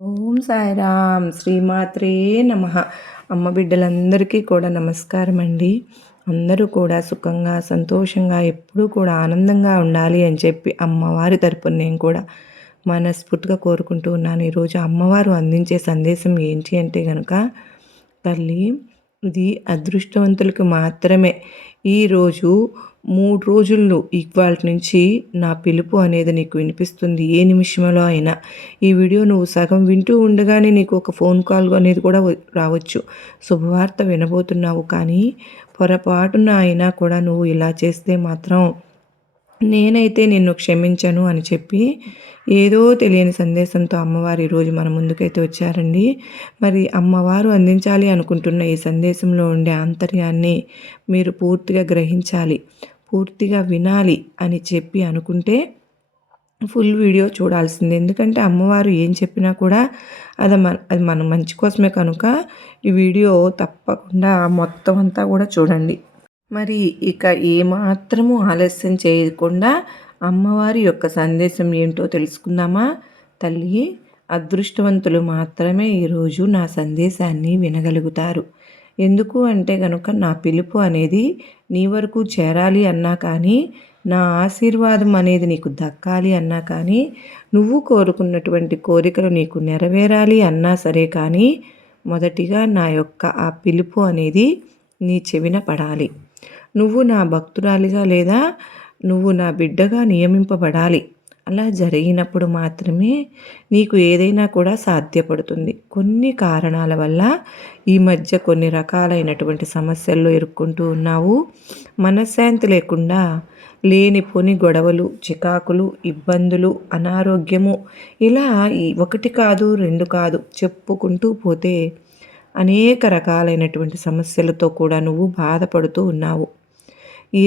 ఓం సాయిరామ్ శ్రీమాత్రే నమః. అమ్మ బిడ్డలందరికీ కూడా నమస్కారం అండి. అందరూ కూడా సుఖంగా సంతోషంగా ఎప్పుడూ కూడా ఆనందంగా ఉండాలి అని చెప్పి అమ్మవారి తరపున నేను కూడా మనస్ఫూర్తిగా కోరుకుంటూ ఉన్నాను. ఈరోజు అమ్మవారు అందించే సందేశం ఏంటి అంటే గనుక, తల్లి, ఇది అదృష్టవంతులకు మాత్రమే. ఈరోజు 3 రోజుల్లో ఇవాల్టి నుంచి నా పిలుపు అనేది నీకు వినిపిస్తుంది. ఏ నిమిషంలో అయినా ఈ వీడియో నువ్వు సగం వింటూ ఉండగానే నీకు ఒక ఫోన్ కాల్ అనేది కూడా రావచ్చు. శుభవార్త వినబోతున్నావు, కానీ పొరపాటున అయినా కూడా నువ్వు ఇలా చేస్తే మాత్రం నేనైతే నిన్ను క్షమించను అని చెప్పి ఏదో తెలియని సందేశంతో అమ్మవారు ఈరోజు మన ముందుకైతే వచ్చారండి. మరి అమ్మవారు అందించాలి అనుకుంటున్న ఈ సందేశంలో ఉండే ఆంతర్యాన్ని మీరు పూర్తిగా గ్రహించాలి, పూర్తిగా వినాలి అని చెప్పి అనుకుంటే ఫుల్ వీడియో చూడాల్సిందే. ఎందుకంటే అమ్మవారు ఏం చెప్పినా కూడా అది మన మంచి కోసమే కనుక ఈ వీడియో తప్పకుండా మొత్తం అంతా కూడా చూడండి. మరి ఇక ఏమాత్రము ఆలస్యం చేయకుండా అమ్మవారి యొక్క సందేశం ఏంటో తెలుసుకుందామా? తల్లి, అదృష్టవంతులు మాత్రమే ఈరోజు నా సందేశాన్ని వినగలుగుతారు. ఎందుకు అంటే గనుక, నా పిలుపు అనేది నీ వరకు చేరాలి అన్నా కానీ, నా ఆశీర్వాదం అనేది నీకు దక్కాలి అన్నా కానీ, నువ్వు కోరుకున్నటువంటి కోరికలు నీకు నెరవేరాలి అన్నా సరే కానీ, మొదటిగా నా యొక్క ఆ పిలుపు అనేది నీ చెవిన పడాలి. నువ్వు నా భక్తురాలిగా లేదా నువ్వు నా బిడ్డగా నియమింపబడాలి. అలా జరిగినప్పుడు మాత్రమే నీకు ఏదైనా కూడా సాధ్యపడుతుంది. కొన్ని కారణాల వల్ల ఈ మధ్య కొన్ని రకాలైనటువంటి సమస్యల్లో ఇరుక్కుంటూ ఉన్నావు. మనశ్శాంతి లేకుండా లేనిపోని గొడవలు, చికాకులు, ఇబ్బందులు, అనారోగ్యము, ఇలా ఒకటి కాదు రెండు కాదు చెప్పుకుంటూ పోతే అనేక రకాలైనటువంటి సమస్యలతో కూడా నువ్వు బాధపడుతూ ఉన్నావు.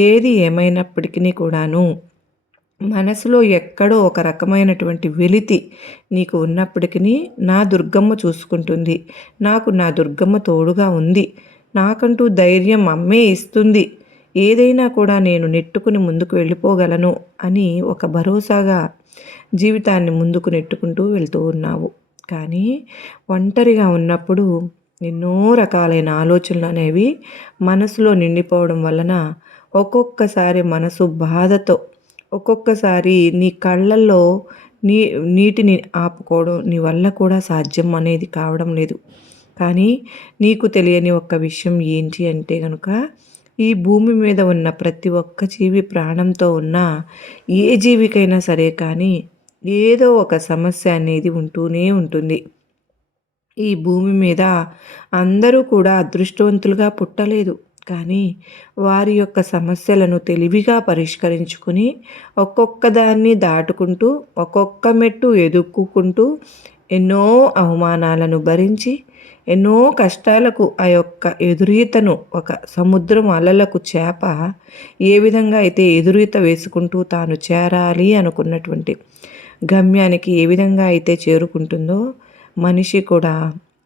ఏది ఏమైనప్పటికీ కూడాను మనసులో ఎక్కడో ఒక రకమైనటువంటి వెలితి నీకు ఉన్నప్పటికీ నా దుర్గమ్మ చూసుకుంటుంది, నాకు నా దుర్గమ్మ తోడుగా ఉంది, నాకంటూ ధైర్యం అమ్మే ఇస్తుంది, ఏదైనా కూడా నేను నెట్టుకుని ముందుకు వెళ్ళిపోగలను అని ఒక భరోసాగా జీవితాన్ని ముందుకు నెట్టుకుంటూ వెళ్తూ ఉన్నావు. కానీ ఒంటరిగా ఉన్నప్పుడు ఎన్నో రకాలైన ఆలోచనలు అనేవి మనసులో నిండిపోవడం వలన ఒక్కొక్కసారి మనసు బాధతో, ఒక్కొక్కసారి నీ కళ్ళల్లో నీటిని ఆపుకోవడం నీ వల్ల కూడా సాధ్యం అనేది కావడం లేదు. కానీ నీకు తెలియని ఒక్క విషయం ఏంటి అంటే కనుక, ఈ భూమి మీద ఉన్న ప్రతి ఒక్క జీవి, ప్రాణంతో ఉన్న ఏ జీవికైనా సరే కానీ ఏదో ఒక సమస్య అనేది ఉంటూనే ఉంటుంది. ఈ భూమి మీద అందరూ కూడా అదృష్టవంతులుగా పుట్టలేదు, కానీ వారి యొక్క సమస్యలను తెలివిగా పరిష్కరించుకుని ఒక్కొక్క దాన్ని దాటుకుంటూ ఒక్కొక్క మెట్టు ఎదుక్కుంటూ ఎన్నో అవమానాలను భరించి ఎన్నో కష్టాలకు ఆ యొక్క ఎదురీతను, ఒక సముద్రం అలలకు చేప ఏ విధంగా అయితే ఎదురీత వేసుకుంటూ తాను చేరాలి అనుకున్నటువంటి గమ్యానికి ఏ విధంగా అయితే చేరుకుంటుందో, మనిషి కూడా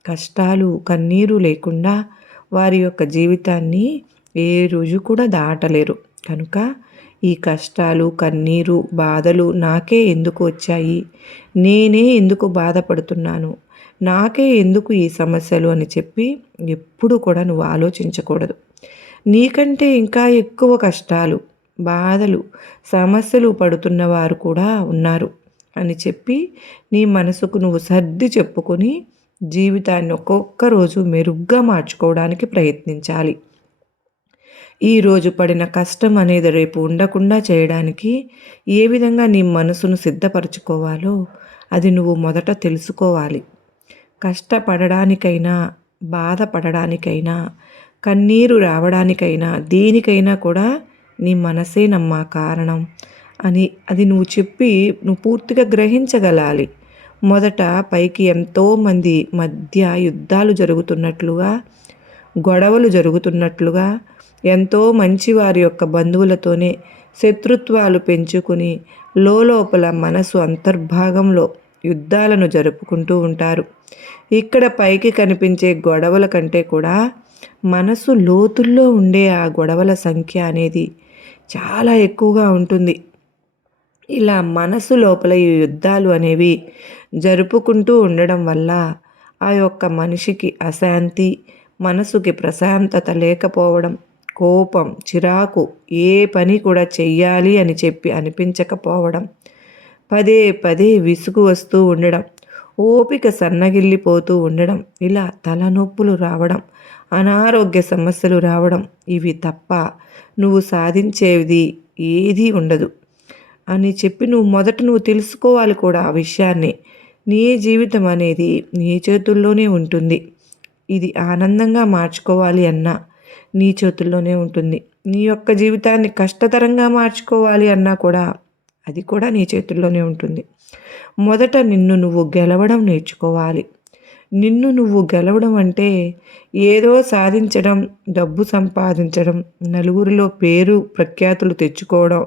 కష్టాలు కన్నీరు లేకుండా వారి యొక్క జీవితాన్ని ఏ రోజు కూడా దాటలేరు. కనుక ఈ కష్టాలు, కన్నీరు, బాధలు నాకే ఎందుకు వచ్చాయి, నేనే ఎందుకు బాధపడుతున్నాను, నాకే ఎందుకు ఈ సమస్యలు అని చెప్పి ఎప్పుడు కూడా నువ్వు ఆలోచించకూడదు. నీకంటే ఇంకా ఎక్కువ కష్టాలు, బాధలు, సమస్యలు పడుతున్న వారు కూడా ఉన్నారు అని చెప్పి నీ మనసుకు నువ్వు సర్ది చెప్పుకొని జీవితాన్ని ఒక్కొక్క రోజు మెరుగ్గా మార్చుకోవడానికి ప్రయత్నించాలి. ఈరోజు పడిన కష్టం అనేది రేపు ఉండకుండా చేయడానికి ఏ విధంగా నీ మనసును సిద్ధపరచుకోవాలో అది నువ్వు మొదట తెలుసుకోవాలి. కష్టపడడానికైనా, బాధపడడానికైనా, కన్నీరు రావడానికైనా, దేనికైనా కూడా నీ మనసేనమ్మా కారణం అని అది నువ్వు చెప్పి నువ్వు పూర్తిగా గ్రహించగలాలి. మొదట పైకి ఎంతోమంది మధ్య యుద్ధాలు జరుగుతున్నట్లుగా, గొడవలు జరుగుతున్నట్లుగా, ఎంతో మంచి వారి యొక్క బంధువులతోనే శత్రుత్వాలు పెంచుకుని లోపల మనసు అంతర్భాగంలో యుద్ధాలను జరుపుకుంటూ ఉంటారు. ఇక్కడ పైకి కనిపించే గొడవల కంటే కూడా మనసు లోతుల్లో ఉండే ఆ గొడవల సంఖ్య అనేది చాలా ఎక్కువగా ఉంటుంది. ఇలా మనసు లోపల ఈ యుద్ధాలు అనేవి జరుపుకుంటూ ఉండడం వల్ల ఆ యొక్క మనిషికి అశాంతి, మనసుకి ప్రశాంతత లేకపోవడం, కోపం, చిరాకు, ఏ పని కూడా చెయ్యాలి అని చెప్పి అనిపించకపోవడం, పదే పదే విసుగు వస్తూ ఉండడం, ఓపిక సన్నగిల్లిపోతూ ఉండడం, ఇలా తలనొప్పులు రావడం, అనారోగ్య సమస్యలు రావడం, ఇవి తప్ప నువ్వు సాధించేది ఏదీ ఉండదు అని చెప్పి నువ్వు తెలుసుకోవాలి కూడా ఆ విషయాన్ని. నీ జీవితం అనేది నీ చేతుల్లోనే ఉంటుంది. ఇది ఆనందంగా మార్చుకోవాలి అన్నా నీ చేతుల్లోనే ఉంటుంది. నీ యొక్క జీవితాన్ని కష్టతరంగా మార్చుకోవాలి అన్నా కూడా అది కూడా నీ చేతుల్లోనే ఉంటుంది. మొదట నిన్ను నువ్వు గెలవడం నేర్చుకోవాలి. నిన్ను నువ్వు గెలవడం అంటే ఏదో సాధించడం, డబ్బు సంపాదించడం, నలుగురిలో పేరు ప్రఖ్యాతులు తెచ్చుకోవడం,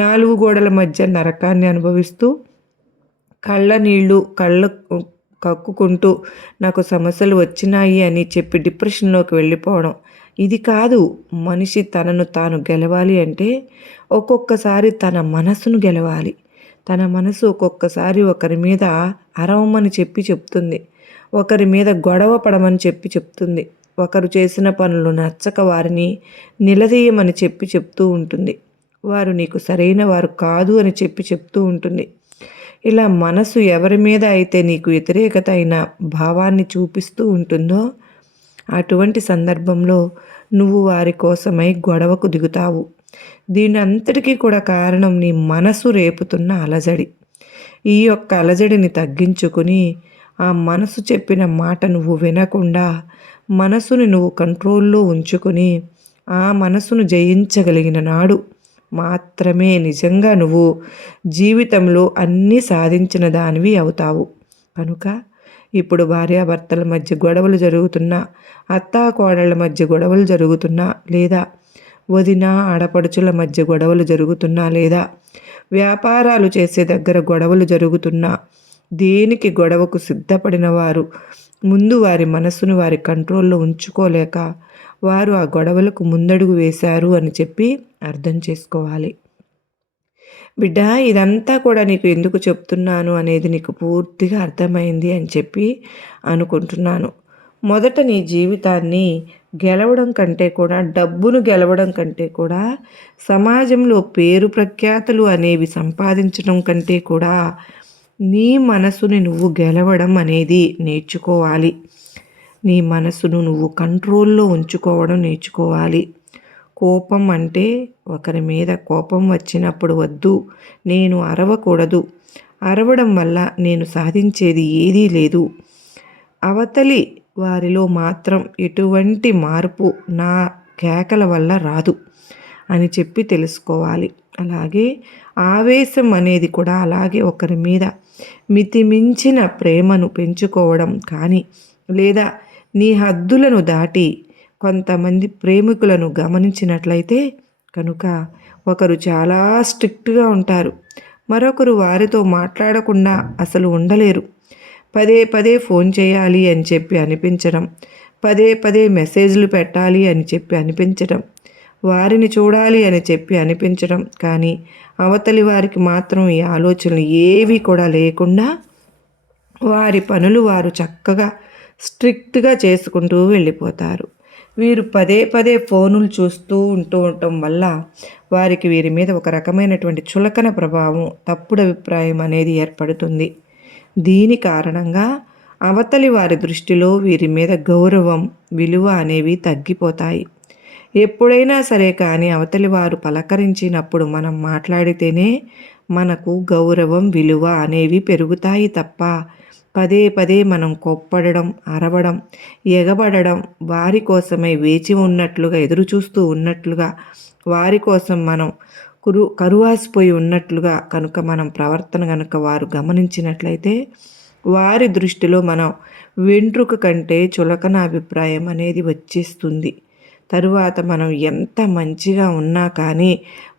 నాలుగు గోడల మధ్య నరకాన్ని అనుభవిస్తూ కళ్ళ నీళ్ళు కక్కుకుంటూ నాకు సమస్యలు వచ్చినాయి అని చెప్పి డిప్రెషన్లోకి వెళ్ళిపోవడం, ఇది కాదు. మనిషి తనను తాను గెలవాలి అంటే ఒక్కొక్కసారి తన మనసును గెలవాలి. తన మనసు ఒక్కొక్కసారి ఒకరి మీద అరవమని చెప్తుంది, ఒకరి మీద గొడవ పడమని చెప్తుంది, ఒకరు చేసిన పనులు నచ్చక వారిని నిలదీయమని చెప్తూ ఉంటుంది, వారు నీకు సరైన వారు కాదు అని చెప్తూ ఉంటుంది. ఇలా మనసు ఎవరి మీద అయితే నీకు వ్యతిరేకత అయిన భావాన్ని చూపిస్తూ ఉంటుందో అటువంటి సందర్భంలో నువ్వు వారి కోసమై గొడవకు దిగుతావు. దీని అంతటికీ కూడా కారణం నీ మనసు రేపుతున్న అలజడి. ఈ యొక్క అలజడిని తగ్గించుకుని ఆ మనసు చెప్పిన మాట నువ్వు వినకుండా మనసుని నువ్వు కంట్రోల్లో ఉంచుకొని ఆ మనసును జయించగలిగిన నాడు మాత్రమే నిజంగా నువ్వు జీవితంలో అన్నీ సాధించిన దానివి అవుతావు. కనుక ఇప్పుడు భార్యాభర్తల మధ్య గొడవలు జరుగుతున్నా, అత్తాకోడళ్ళ మధ్య గొడవలు జరుగుతున్నా, లేదా వదిన ఆడపడుచుల మధ్య గొడవలు జరుగుతున్నా, లేదా వ్యాపారాలు చేసే దగ్గర గొడవలు జరుగుతున్నా, దేనికి గొడవకు సిద్ధపడిన వారు ముందు వారి మనసును వారి కంట్రోల్లో ఉంచుకోలేక వారు ఆ గొడవలకు ముందడుగు వేశారు అని చెప్పి అర్థం చేసుకోవాలి. బిడ్డ, ఇదంతా కూడా నీకు ఎందుకు చెప్తున్నాను అనేది నీకు పూర్తిగా అర్థమైంది అని చెప్పి అనుకుంటున్నాను. మొదట నీ జీవితాన్ని గెలవడం కంటే కూడా, డబ్బును గెలవడం కంటే కూడా, సమాజంలో పేరు ప్రఖ్యాతులు అనేవి సంపాదించడం కంటే కూడా నీ మనసుని నువ్వు గెలవడం అనేది నేర్చుకోవాలి. నీ మనసును నువ్వు కంట్రోల్లో ఉంచుకోవడం నేర్చుకోవాలి. కోపం అంటే ఒకరి మీద కోపం వచ్చినప్పుడు వద్దు, నేను అరవకూడదు, అరవడం వల్ల నేను సాధించేది ఏదీ లేదు, అవతలి వారిలో మాత్రం ఎటువంటి మార్పు నా కేకల వల్ల రాదు అని చెప్పి తెలుసుకోవాలి. అలాగే ఆవేశం అనేది కూడా అలాగే ఒకరి మీద మితిమించిన ప్రేమను పెంచుకోవడం కానీ, లేదా నీ హద్దులను దాటి కొంతమంది ప్రేమికులను గమనించినట్లయితే కనుక ఒకరు చాలా స్ట్రిక్ట్గా ఉంటారు, మరొకరు వారితో మాట్లాడకుండా అసలు ఉండలేరు. పదే పదే ఫోన్ చేయాలి అని చెప్పి అనిపించడం, పదే పదే మెసేజ్లు పెట్టాలి అని చెప్పి అనిపించడం, వారిని చూడాలి అని చెప్పి అనిపించడం, కానీ అవతలి వారికి మాత్రం ఈ ఆలోచనలు ఏవి కూడా లేకుండా వారి పనులు వారు చక్కగా స్ట్రిక్ట్గా చేసుకుంటూ వెళ్ళిపోతారు. వీరు పదే పదే ఫోనులు చూస్తూ ఉండటం వల్ల వారికి వీరి మీద ఒక రకమైనటువంటి చులకన ప్రభావం, తప్పుడు అభిప్రాయం అనేది ఏర్పడుతుంది. దీని కారణంగా అవతలి వారి దృష్టిలో వీరి మీద గౌరవం, విలువ అనేవి తగ్గిపోతాయి. ఎప్పుడైనా సరే కానీ అవతలి వారు పలకరించినప్పుడు మనం మాట్లాడితేనే మనకు గౌరవం, విలువ అనేవి పెరుగుతాయి తప్ప పదే పదే మనం కోప్పడడం, అరవడం, ఎగబడడం, వారి కోసమై వేచి ఉన్నట్లుగా, ఎదురు చూస్తూ ఉన్నట్లుగా, వారి కోసం మనం కరువాసిపోయి ఉన్నట్లుగా కనుక మనం ప్రవర్తన కనుక వారు గమనించినట్లయితే వారి దృష్టిలో మనం వెంట్రుక కంటే చులకన అభిప్రాయం అనేది వచ్చేస్తుంది. తరువాత మనం ఎంత మంచిగా ఉన్నా కానీ,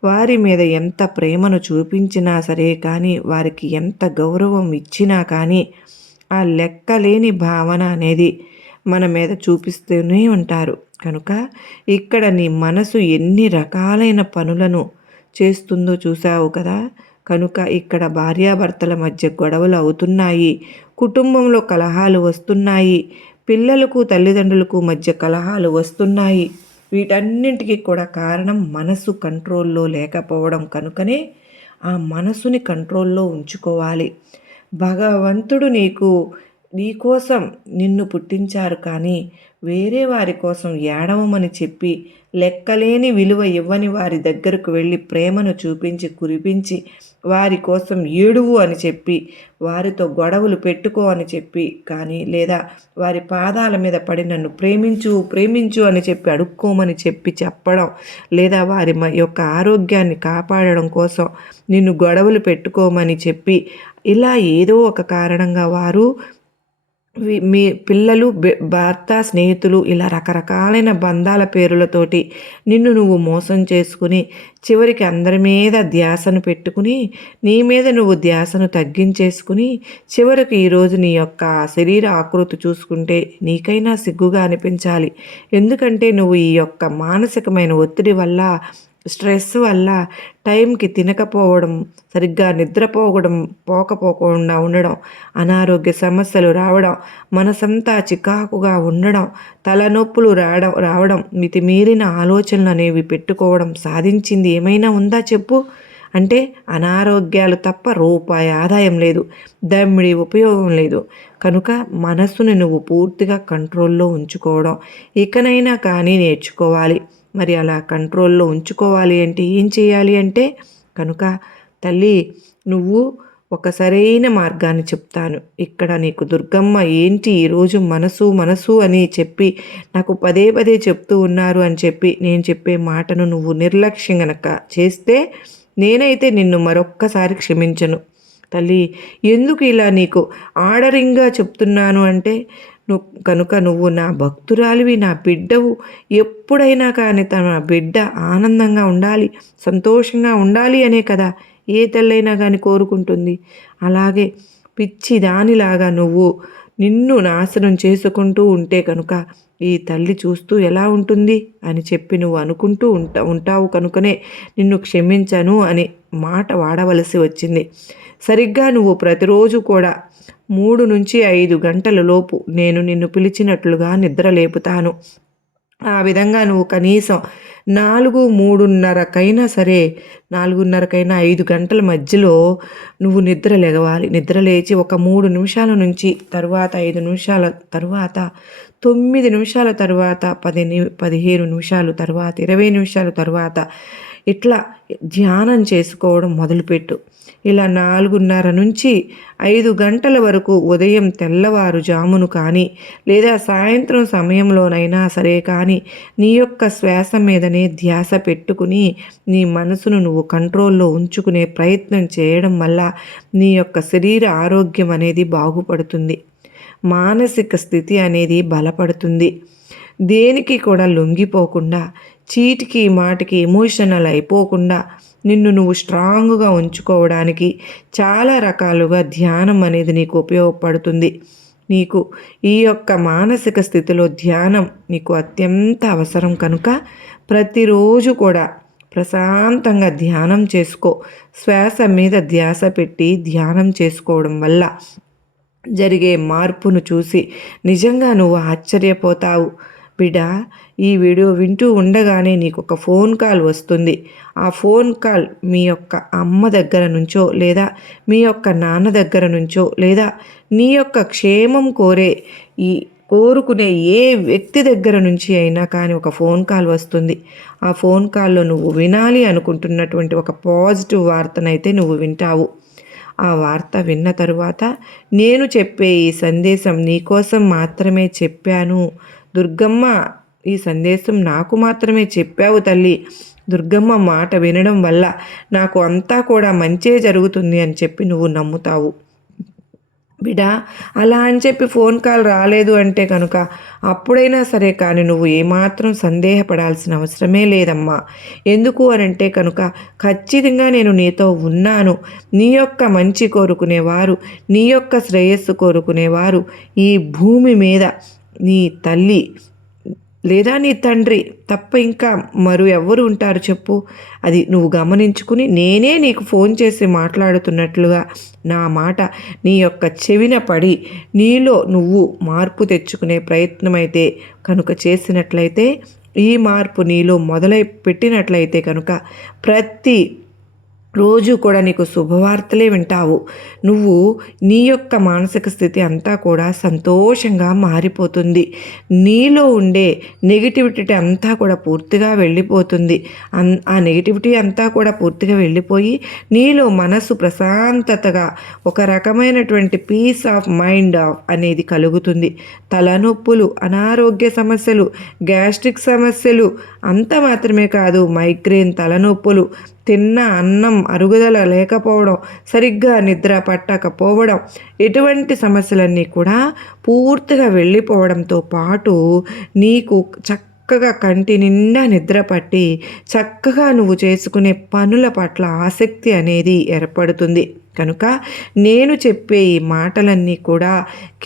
వారి మీద ఎంత ప్రేమను చూపించినా సరే కానీ, వారికి ఎంత గౌరవం ఇచ్చినా కానీ ఆ లెక్కలేని భావన అనేది మన మీద చూపిస్తూనే ఉంటారు. కనుక ఇక్కడ నీ మనసు ఎన్ని రకాలైన పనులను చేస్తుందో చూసావు కదా. కనుక ఇక్కడ భార్యాభర్తల మధ్య గొడవలు అవుతున్నాయి, కుటుంబంలో కలహాలు వస్తున్నాయి, పిల్లలకు తల్లిదండ్రులకు మధ్య కలహాలు వస్తున్నాయి. వీటన్నింటికి కూడా కారణం మనసు కంట్రోల్లో లేకపోవడం. కనుకనే ఆ మనసుని కంట్రోల్లో ఉంచుకోవాలి. భగవంతుడు నీకోసం నిన్ను పుట్టించారు, కానీ వేరే వారి కోసం ఏడవమని చెప్పి, లెక్కలేని విలువ ఇవ్వని వారి దగ్గరకు వెళ్ళి ప్రేమను చూపించి కురిపించి, వారి కోసం ఏడువు అని చెప్పి, వారితో గొడవలు పెట్టుకో అని చెప్పి, కానీ లేదా వారి పాదాల మీద పడి నన్ను ప్రేమించు ప్రేమించు అని చెప్పి అడుక్కోమని చెప్పడం, లేదా వారి యొక్క ఆరోగ్యాన్ని కాపాడడం కోసం నిన్ను గొడవలు పెట్టుకోమని చెప్పి, ఇలా ఏదో ఒక కారణంగా వారు మీ పిల్లలు, భర్త, స్నేహితులు ఇలా రకరకాలైన బంధాల పేరులతోటి నిన్ను నువ్వు మోసం చేసుకుని, చివరికి అందరి మీద ధ్యాసను పెట్టుకుని, నీ మీద నువ్వు ధ్యాసను తగ్గించేసుకుని, చివరికి ఈరోజు నీ యొక్క శరీర ఆకృతి చూసుకుంటే నీకైనా సిగ్గుగా అనిపించాలి. ఎందుకంటే నువ్వు ఈ యొక్క మానసికమైన ఒత్తిడి వల్ల, స్ట్రెస్ వల్ల టైంకి తినకపోవడం, సరిగ్గా పోకపోకుండా ఉండడం, అనారోగ్య సమస్యలు రావడం, మనసంతా చికాకుగా ఉండడం, తలనొప్పులు రావడం, మితిమీరిన ఆలోచనలు అనేవి పెట్టుకోవడం, సాధించింది ఏమైనా ఉందా చెప్పు? అంటే అనారోగ్యాలు తప్ప రూపాయి ఆదాయం లేదు, దమ్మిడి ఉపయోగం లేదు. కనుక మనస్సుని నువ్వు పూర్తిగా కంట్రోల్లో ఉంచుకోవడం ఇకనైనా కానీ నేర్చుకోవాలి. మరి అలా కంట్రోల్లో ఉంచుకోవాలి అంటే ఏం చేయాలి అంటే కనుక తల్లి, నువ్వు ఒక సరైన మార్గాన్ని చెప్తాను. ఇక్కడ నీకు దుర్గమ్మ ఏంటి ఈరోజు మనసు మనసు అని చెప్పి నాకు పదే పదే చెప్తూ ఉన్నారు అని చెప్పి నేను చెప్పే మాటను నువ్వు నిర్లక్ష్యం గనక చేస్తే నేనైతే నిన్ను మరొక్కసారి క్షమించను. తల్లి, ఎందుకు ఇలా నీకు ఆర్డరింగ్గా చెప్తున్నాను అంటే కనుక నువ్వు నా భక్తురాలివి, నా బిడ్డవు. ఎప్పుడైనా కానీ తన బిడ్డ ఆనందంగా ఉండాలి, సంతోషంగా ఉండాలి అనే కదా ఏ తల్లైనా కానీ కోరుకుంటుంది. అలాగే పిచ్చి దానిలాగా నువ్వు నిన్ను నాశనం చేసుకుంటూ ఉంటే కనుక ఈ తల్లి చూస్తూ ఎలా ఉంటుంది అని చెప్పి నువ్వు అనుకుంటూ ఉంటావు. కనుకనే నిన్ను క్షమించను అని మాట వాడవలసి వచ్చింది. సరిగ్గా నువ్వు ప్రతిరోజు కూడా 3 నుంచి 5 గంటల లోపు నేను నిన్ను పిలిచినట్లుగా నిద్ర లేపుతాను. ఆ విధంగా నువ్వు కనీసం 4-3:30కైనా సరే, 4:30కైనా 5 గంటల మధ్యలో నువ్వు నిద్ర లెగవాలి. నిద్ర లేచి ఒక 3 నిమిషాల నుంచి తరువాత 5 నిమిషాల తరువాత 9 నిమిషాల తరువాత 15 నిమిషాలు తరువాత 20 నిమిషాల తరువాత ఇట్లా ధ్యానం చేసుకోవడం మొదలుపెట్టు. ఇలా 4:30 నుంచి 5 గంటల వరకు ఉదయం తెల్లవారుజామును కానీ లేదా సాయంత్రం సమయంలోనైనా సరే కానీ నీ యొక్క శ్వాస మీదనే ధ్యాస పెట్టుకుని నీ మనసును నువ్వు కంట్రోల్లో ఉంచుకునే ప్రయత్నం చేయడం వల్ల నీ యొక్క శరీర ఆరోగ్యం అనేది బాగుపడుతుంది, మానసిక స్థితి అనేది బలపడుతుంది. దేనికి కూడా లొంగిపోకుండా, చీటికి మాటికి ఎమోషనల్ అయిపోకుండా నిన్ను నువ్వు స్ట్రాంగ్గా ఉంచుకోవడానికి చాలా రకాలుగా ధ్యానం అనేది నీకు ఉపయోగపడుతుంది. నీకు ఈ యొక్క మానసిక స్థితిలో ధ్యానం నీకు అత్యంత అవసరం. కనుక ప్రతిరోజు కూడా ప్రశాంతంగా ధ్యానం చేసుకో. శ్వాస మీద ధ్యాస పెట్టి ధ్యానం చేసుకోవడం వల్ల జరిగే మార్పును చూసి నిజంగా నువ్వు ఆశ్చర్యపోతావు. బిడ్డ, ఈ వీడియో వింటూ ఉండగానే నీకు ఒక ఫోన్ కాల్ వస్తుంది. ఆ ఫోన్ కాల్ మీ యొక్క అమ్మ దగ్గర నుంచో లేదా మీ యొక్క నాన్న దగ్గర నుంచో లేదా నీ యొక్క క్షేమం కోరుకునే ఏ వ్యక్తి దగ్గర నుంచి అయినా కానీ ఒక ఫోన్ కాల్ వస్తుంది. ఆ ఫోన్ కాల్లో నువ్వు వినాలి అనుకుంటున్నటువంటి ఒక పాజిటివ్ వార్తనైతే నువ్వు వింటావు. ఆ వార్త విన్న తరువాత నేను చెప్పే ఈ సందేశం నీకోసం మాత్రమే చెప్పాను దుర్గమ్మ, ఈ సందేశం నాకు మాత్రమే చెప్పావు తల్లి. దుర్గమ్మ మాట వినడం వల్ల నాకు అంతా కూడా మంచే జరుగుతుంది అని చెప్పి నువ్వు నమ్ముతావు. బిడా, అలా అని చెప్పి ఫోన్ కాల్ రాలేదు అంటే కనుక అప్పుడైనా సరే కానీ నువ్వు ఏమాత్రం సందేహపడాల్సిన అవసరమే లేదమ్మా. ఎందుకు అనంటే కనుక ఖచ్చితంగా నేను నీతో ఉన్నాను. నీ యొక్క మంచి కోరుకునేవారు, నీ యొక్క శ్రేయస్సు కోరుకునేవారు ఈ భూమి మీద నీ తల్లి లేదా నీ తండ్రి తప్ప ఇంకా మరు ఎవరు ఉంటారు చెప్పు? అది నువ్వు గమనించుకుని నేనే నీకు ఫోన్ చేసి మాట్లాడుతున్నట్లుగా నా మాట నీ యొక్క చెవిన పడి నీలో నువ్వు మార్పు తెచ్చుకునే ప్రయత్నమైతే కనుక చేసినట్లయితే, ఈ మార్పు నీలో మొదలై పెట్టినట్లయితే కనుక ప్రతి రోజు కూడా నీకు శుభవార్తలే వింటావు. నువ్వు నీ యొక్క మానసిక స్థితి అంతా కూడా సంతోషంగా మారిపోతుంది. నీలో ఉండే నెగిటివిటీ అంతా కూడా పూర్తిగా వెళ్ళిపోతుంది. ఆ నెగిటివిటీ అంతా కూడా పూర్తిగా వెళ్ళిపోయి నీలో మనసు ప్రశాంతతగా ఒక రకమైనటువంటి పీస్ ఆఫ్ మైండ్ అనేది కలుగుతుంది. తలనొప్పులు, అనారోగ్య సమస్యలు, గ్యాస్ట్రిక్ సమస్యలు అంత మాత్రమే కాదు, మైగ్రేన్, తలనొప్పులు, తిన్న అన్నం అరుగుదల లేకపోవడం, సరిగ్గా నిద్ర పట్టకపోవడం, ఇటువంటి సమస్యలన్నీ కూడా పూర్తిగా వెళ్ళిపోవడంతో పాటు నీకు చక్కగా కంటి నిండా నిద్ర పట్టి చక్కగా నువ్వు చేసుకునే పనుల పట్ల ఆసక్తి అనేది ఏర్పడుతుంది. కనుక నేను చెప్పే ఈ మాటలన్నీ కూడా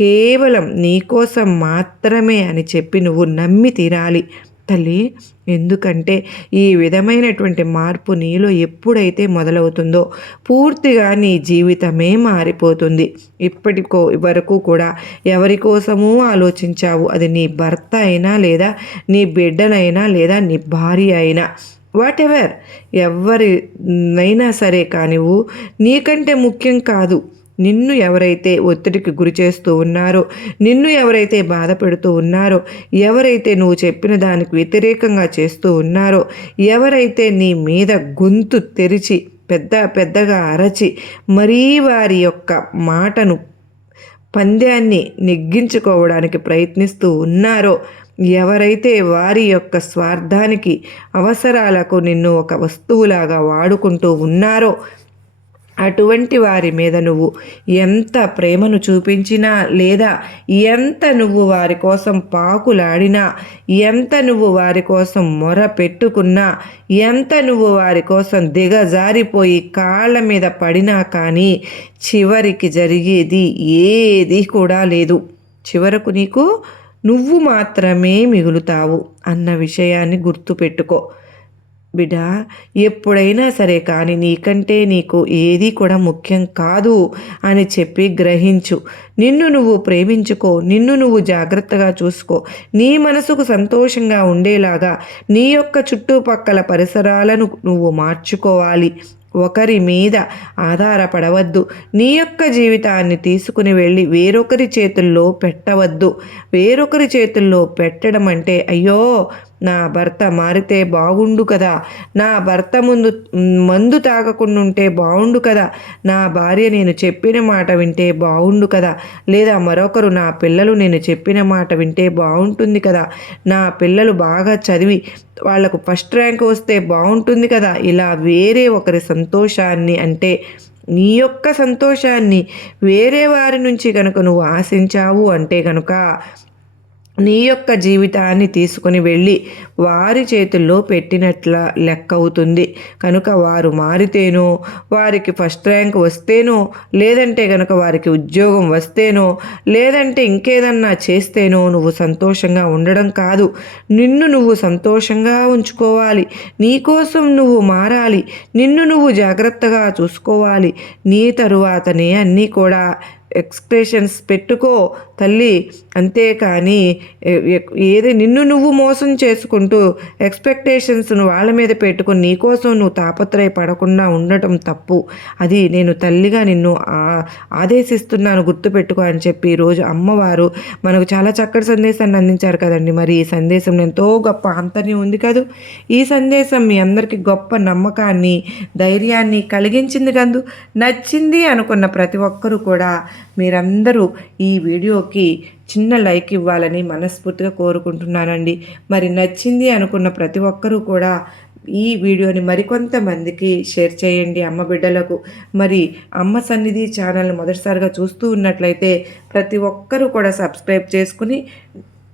కేవలం నీకోసం మాత్రమే అని చెప్పి నువ్వు నమ్మి తీరాలి తల్లి. ఎందుకంటే ఈ విధమైనటువంటి మార్పు నీలో ఎప్పుడైతే మొదలవుతుందో పూర్తిగా నీ జీవితమే మారిపోతుంది. ఇప్పటికో వరకు కూడా ఎవరి కోసమూ ఆలోచించావు. అది నీ భర్త అయినా, లేదా నీ బిడ్డనైనా, లేదా నీ భార్య అయినా, వాట్ ఎవర్, ఎవరినైనా సరే కానివ్వు, నీకంటే ముఖ్యం కాదు. నిన్ను ఎవరైతే ఒత్తిడికి గురి చేస్తూ ఉన్నారో, నిన్ను ఎవరైతే బాధ పెడుతూ ఉన్నారో, ఎవరైతే నువ్వు చెప్పిన దానికి వ్యతిరేకంగా చేస్తూ ఉన్నారో, ఎవరైతే నీ మీద గొంతు తెరిచి పెద్దగా అరచి మరీ వారి యొక్క మాటను పంద్యాన్ని నెగ్గించుకోవడానికి ప్రయత్నిస్తూ ఉన్నారో, ఎవరైతే వారి యొక్క స్వార్థానికి, అవసరాలకు నిన్ను ఒక వస్తువులాగా వాడుకుంటూ ఉన్నారో, అటువంటి వారి మీద నువ్వు ఎంత ప్రేమను చూపించినా, లేదా ఎంత నువ్వు వారి కోసం పాకులాడినా, ఎంత నువ్వు వారి కోసం మొర పెట్టుకున్నా, ఎంత నువ్వు వారి కోసం దిగజారిపోయి కాళ్ళ మీద పడినా కానీ చివరికి జరిగేది ఏది కూడా లేదు. చివరకు నీకు నువ్వు మాత్రమే మిగులుతావు అన్న విషయాన్ని గుర్తుపెట్టుకో బిడ్డ. ఎప్పుడైనా సరే కానీ నీకంటే నీకు ఏది కూడా ముఖ్యం కాదు అని చెప్పి గ్రహించు. నిన్ను నువ్వు ప్రేమించుకో, నిన్ను నువ్వు జాగ్రత్తగా చూసుకో. నీ మనసుకు సంతోషంగా ఉండేలాగా నీ యొక్క చుట్టుపక్కల పరిసరాలను నువ్వు మార్చుకోవాలి. ఒకరి మీద ఆధారపడవద్దు. నీ యొక్క జీవితాన్ని తీసుకుని వెళ్ళి వేరొకరి చేతుల్లో పెట్టవద్దు. వేరొకరి చేతుల్లో పెట్టడం అంటే, అయ్యో నా భర్త మారితే బాగుండు కదా, నా భర్త మందు తాగకుండా ఉంటే బాగుండు కదా, నా భార్య నేను చెప్పిన మాట వింటే బాగుండు కదా, లేదా మరొకరు నా పిల్లలు నేను చెప్పిన మాట వింటే బాగుంటుంది కదా, నా పిల్లలు బాగా చదివి వాళ్లకు ఫస్ట్ ర్యాంక్ వస్తే బాగుంటుంది కదా, ఇలా వేరే ఒకరి సంతోషాన్ని, అంటే నీ యొక్క సంతోషాన్ని వేరే వారి నుంచి కనుక నువ్వు ఆశించావు అంటే కనుక నీ యొక్క జీవితాన్ని తీసుకుని వెళ్ళి వారి చేతుల్లో పెట్టినట్ల లెక్క అవుతుంది. కనుక వారు మారితేనో, వారికి ఫస్ట్ ర్యాంక్ వస్తేనో, లేదంటే కనుక వారికి ఉద్యోగం వస్తేనో, లేదంటే ఇంకేదన్నా చేస్తేనో నువ్వు సంతోషంగా ఉండడం కాదు. నిన్ను నువ్వు సంతోషంగా ఉంచుకోవాలి. నీకోసం నువ్వు మారాలి. నిన్ను నువ్వు జాగ్రత్తగా చూసుకోవాలి. నీ తరువాతనే అన్నీ కూడా ఎక్స్ప్రెషన్స్ పెట్టుకో తల్లి. అంతేకాని ఏది నిన్ను నువ్వు మోసం చేసుకుంటూ ఎక్స్పెక్టేషన్స్ను వాళ్ళ మీద పెట్టుకుని నీకోసం నువ్వు తాపత్రయపడకుండా ఉండటం తప్పు. అది నేను తల్లిగా నిన్ను ఆదేశిస్తున్నాను, గుర్తుపెట్టుకో అని చెప్పి ఈరోజు అమ్మవారు మనకు చాలా చక్కటి సందేశాన్ని అందించారు కదండి. మరి ఈ సందేశం ఎంతో గొప్ప ఆంతర్యం ఉంది కదూ. ఈ సందేశం మీ అందరికీ గొప్ప నమ్మకాన్ని, ధైర్యాన్ని కలిగించింది కదూ. నచ్చింది అనుకున్న ప్రతి ఒక్కరూ కూడా మీరందరూ ఈ వీడియోకి చిన్న లైక్ ఇవ్వాలని మనస్ఫూర్తిగా కోరుకుంటున్నానండి. మరి నచ్చింది అనుకున్న ప్రతి ఒక్కరూ కూడా ఈ వీడియోని మరికొంతమందికి షేర్ చేయండి అమ్మ బిడ్డలకు. మరి అమ్మ సన్నిధి ఛానల్ని మొదటిసారిగా చూస్తూ ఉన్నట్లయితే ప్రతి ఒక్కరూ కూడా సబ్స్క్రైబ్ చేసుకుని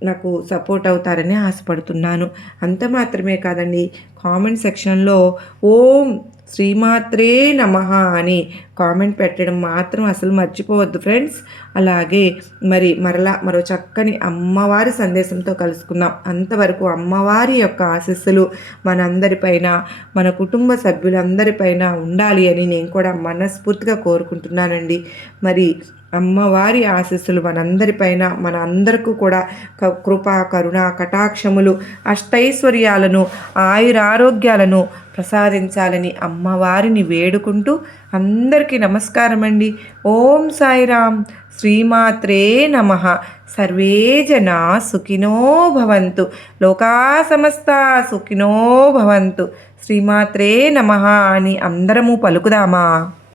నాకు సపోర్ట్ అవుతారని ఆశపడుతున్నాను. అంత మాత్రమే కాదండి, కామెంట్ సెక్షన్లో ఓం శ్రీమాత్రే నమః అని కామెంట్ పెట్టడం మాత్రం అసలు మర్చిపోవద్దు ఫ్రెండ్స్. అలాగే మరలా మరో చక్కని అమ్మవారి సందేశంతో కలుసుకుందాం. అంతవరకు అమ్మవారి యొక్క ఆశీస్సులు మనందరిపైన, మన కుటుంబ సభ్యులందరిపైన ఉండాలి అని నేను కూడా మనస్ఫూర్తిగా కోరుకుంటున్నానండి. అమ్మవారి ఆశీస్సులు మనందరిపైన, మన అందరికీ కూడా కృపా కరుణ కటాక్షములు అష్టైశ్వర్యాలను ఆయురారోగ్యాలను ప్రసాదించాలని అమ్మవారిని వేడుకుంటూ అందరికీ నమస్కారం అండి. ఓం సాయిరామ్. శ్రీమాత్రే నమః. సర్వే జనా సుఖినో భవంతు. లోకా సమస్త సుఖినో భవంతు. శ్రీమాత్రే నమః అని అందరము పలుకుదామా?